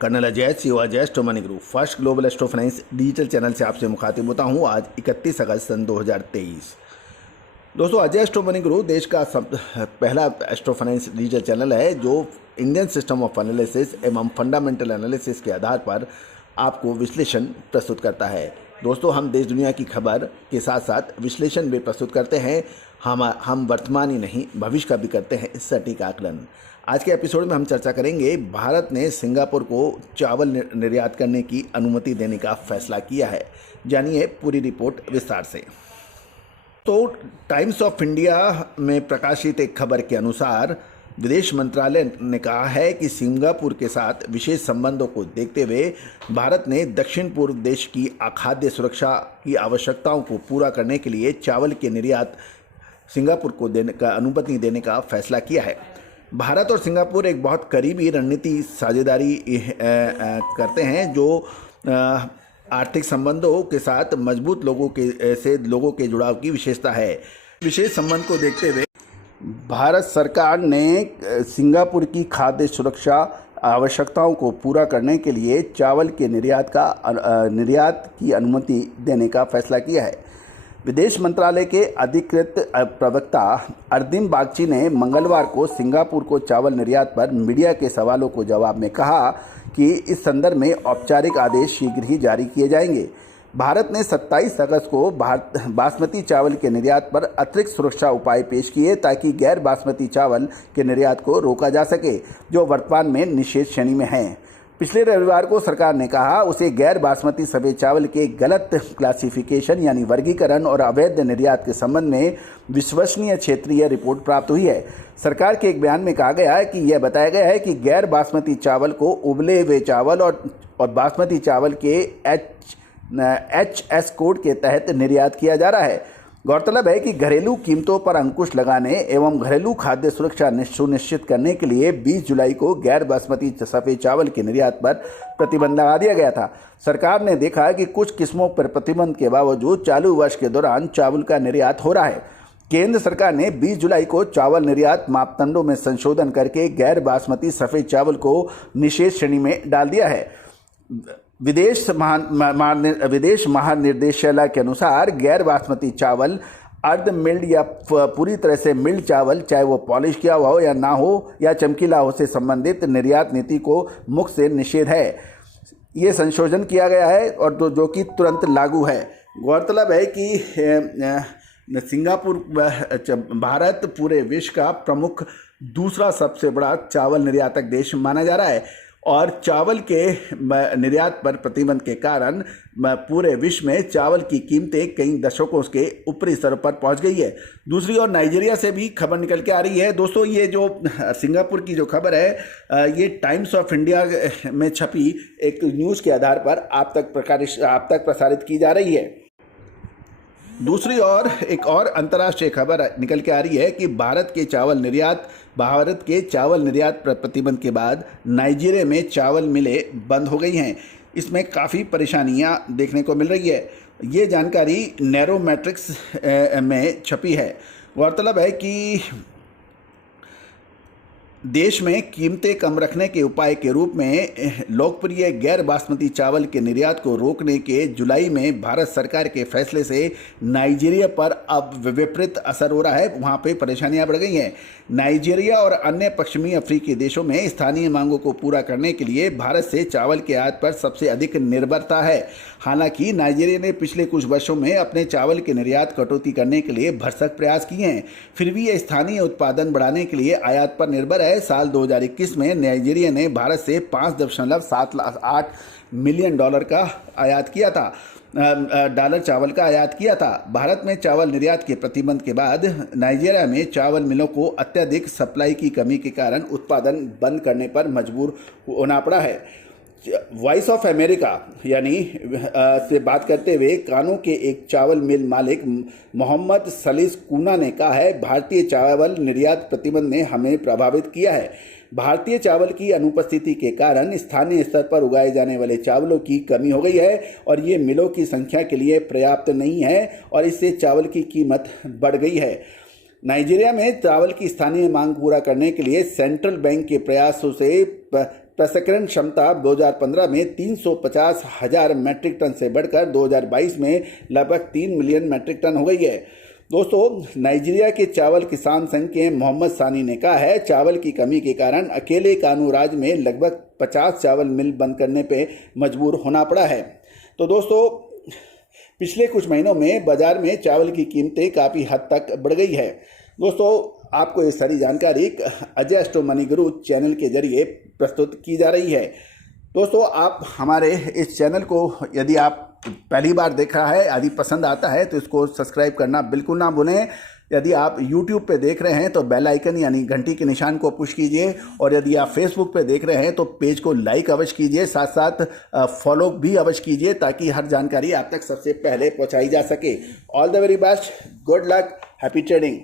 Colonel Ajay Siva Ajay astromoney group first global astro finance digital channel से आपसे मुखातिब होता हूं। आज 31 अगस्त सन 2023। दोस्तों, अजय एस्ट्रोमनी ग्रुप देश का पहला एस्ट्रो फाइनेंस डिजिटल चैनल है जो इंडियन सिस्टम ऑफ एनालिसिस एवं फंडामेंटल एनालिसिस के आधार पर आपको विश्लेषण प्रस्तुत करता है। दोस्तों, हम देश दुनिया की खबर के साथ साथ विश्लेषण भी प्रस्तुत करते हैं। हम वर्तमान ही नहीं भविष्य का भी करते हैं सटीक आकलन। आज के एपिसोड में हम चर्चा करेंगे, भारत ने सिंगापुर को चावल निर्यात करने की अनुमति देने का फैसला किया है। जानिए पूरी रिपोर्ट विस्तार से। तो टाइम्स ऑफ इंडिया में प्रकाशित एक खबर के अनुसार विदेश मंत्रालय ने कहा है कि सिंगापुर के साथ विशेष संबंधों को देखते हुए भारत ने दक्षिण पूर्व देश की खाद्य सुरक्षा की आवश्यकताओं को पूरा करने के लिए चावल के निर्यात सिंगापुर को देने का अनुमति देने का फैसला किया है। भारत और सिंगापुर एक बहुत करीबी रणनीति साझेदारी करते हैं जो आर्थिक संबंधों के साथ मजबूत लोगों के जुड़ाव की विशेषता है। विशेष संबंध को देखते हुए भारत सरकार ने सिंगापुर की खाद्य सुरक्षा आवश्यकताओं को पूरा करने के लिए चावल के निर्यात की अनुमति देने का फैसला किया है। विदेश मंत्रालय के अधिकृत प्रवक्ता अर्दिन बागची ने मंगलवार को सिंगापुर को चावल निर्यात पर मीडिया के सवालों को जवाब में कहा कि इस संदर्भ में औपचारिक आदेश शीघ्र ही जारी किए जाएंगे। भारत ने 27 अगस्त को बासमती चावल के निर्यात पर अतिरिक्त सुरक्षा उपाय पेश किए ताकि गैर बासमती चावल के निर्यात को रोका जा सके, जो वर्तमान में निषेध श्रेणी में हैं। पिछले रविवार को सरकार ने कहा उसे गैर बासमती सफेद चावल के गलत क्लासिफिकेशन यानी वर्गीकरण और अवैध निर्यात के संबंध में विश्वसनीय क्षेत्रीय रिपोर्ट प्राप्त हुई है। सरकार के एक बयान में कहा गया है कि यह बताया गया है कि गैर बासमती चावल को उबले हुए चावल और बासमती चावल के HS कोड के तहत निर्यात किया जा रहा है। गौरतलब है कि घरेलू कीमतों पर अंकुश लगाने एवं घरेलू खाद्य सुरक्षा सुनिश्चित करने के लिए 20 जुलाई को गैर बासमती सफ़ेद चावल के निर्यात पर प्रतिबंध लगा दिया गया था। सरकार ने देखा कि कुछ किस्मों पर प्रतिबंध के बावजूद चालू वर्ष के दौरान चावल का निर्यात हो रहा है। केंद्र सरकार ने 20 जुलाई को चावल निर्यात मापदंडों में संशोधन करके गैर बासमती सफ़ेद चावल को निषेध श्रेणी में डाल दिया है। विदेश महानिर्देशालय के अनुसार गैर बासमती चावल अर्ध मिल्ड या पूरी तरह से मिल्ड चावल, चाहे वो पॉलिश किया हुआ हो या ना हो या चमकीला हो, से संबंधित निर्यात नीति को मुख से निषेध है। ये संशोधन किया गया है और जो कि तुरंत लागू है। गौरतलब है कि सिंगापुर भारत पूरे विश्व का प्रमुख दूसरा सबसे बड़ा चावल निर्यातक देश माना जा रहा है और चावल के निर्यात पर प्रतिबंध के कारण पूरे विश्व में चावल की कीमतें कई दशकों के ऊपरी स्तर पर पहुंच गई है। दूसरी ओर नाइजीरिया से भी खबर निकल के आ रही है। दोस्तों, ये जो सिंगापुर की जो खबर है ये टाइम्स ऑफ इंडिया में छपी एक न्यूज़ के आधार पर आप तक प्रसारित की जा रही है। दूसरी ओर एक और अंतर्राष्ट्रीय खबर निकल के आ रही है कि भारत के चावल निर्यात पर प्रतिबंध के बाद नाइजीरिया में चावल मिलें बंद हो गई हैं। इसमें काफ़ी परेशानियां देखने को मिल रही है। ये जानकारी नैरोमेट्रिक्स में छपी है। गौरतलब है कि देश में कीमतें कम रखने के उपाय के रूप में लोकप्रिय गैर बासमती चावल के निर्यात को रोकने के जुलाई में भारत सरकार के फैसले से नाइजीरिया पर अब विपरीत असर हो रहा है। वहाँ पे परेशानियाँ बढ़ गई हैं। नाइजीरिया और अन्य पश्चिमी अफ्रीकी देशों में स्थानीय मांगों को पूरा करने के लिए भारत से चावल के आयात पर सबसे अधिक निर्भरता है। हालांकि नाइजीरिया ने पिछले कुछ वर्षों में अपने चावल के निर्यात कटौती करने के लिए भरसक प्रयास किए हैं, फिर भी यह स्थानीय उत्पादन बढ़ाने के लिए आयात पर निर्भर है। साल 2021 में नाइजीरिया ने भारत से $5.78 मिलियन का आयात किया था चावल का आयात किया था। भारत में चावल निर्यात के प्रतिबंध के बाद नाइजीरिया में चावल मिलों को अत्यधिक सप्लाई की कमी के कारण उत्पादन बंद करने पर मजबूर होना पड़ा है। वॉइस ऑफ अमेरिका यानी से बात करते हुए कानो के एक चावल मिल मालिक मोहम्मद सलीस कूना ने कहा है, भारतीय चावल निर्यात प्रतिबंध ने हमें प्रभावित किया है। भारतीय चावल की अनुपस्थिति के कारण स्थानीय स्तर पर उगाए जाने वाले चावलों की कमी हो गई है और ये मिलों की संख्या के लिए पर्याप्त नहीं है और इससे चावल की कीमत बढ़ गई है। नाइजीरिया में चावल की स्थानीय मांग पूरा करने के लिए सेंट्रल बैंक के प्रयासों से प्रसंस्करण क्षमता 2015 में 350,000 मैट्रिक टन से बढ़कर 2022 में लगभग 3 मिलियन मैट्रिक टन हो गई है। दोस्तों, नाइजीरिया के चावल किसान संघ के मोहम्मद सानी ने कहा है, चावल की कमी के कारण अकेले कानू राज्य में लगभग 50 चावल मिल बंद करने पे मजबूर होना पड़ा है। तो दोस्तों, पिछले कुछ महीनों में बाजार में चावल की कीमतें काफ़ी हद तक बढ़ गई है। दोस्तों, आपको ये सारी जानकारी अजय स्टो मनी गुरु चैनल के जरिए प्रस्तुत की जा रही है। दोस्तों, आप हमारे इस चैनल को यदि आप पहली बार देख रहा है, यदि पसंद आता है तो इसको सब्सक्राइब करना बिल्कुल ना भूलें। यदि आप YouTube पे देख रहे हैं तो बेल आइकन यानी घंटी के निशान को पुश कीजिए, और यदि आप Facebook पे देख रहे हैं तो पेज को लाइक अवश्य कीजिए, साथ साथ फॉलो भी अवश्य कीजिए ताकि हर जानकारी आप तक सबसे पहले पहुंचाई जा सके। All the very best, good luck, happy trading.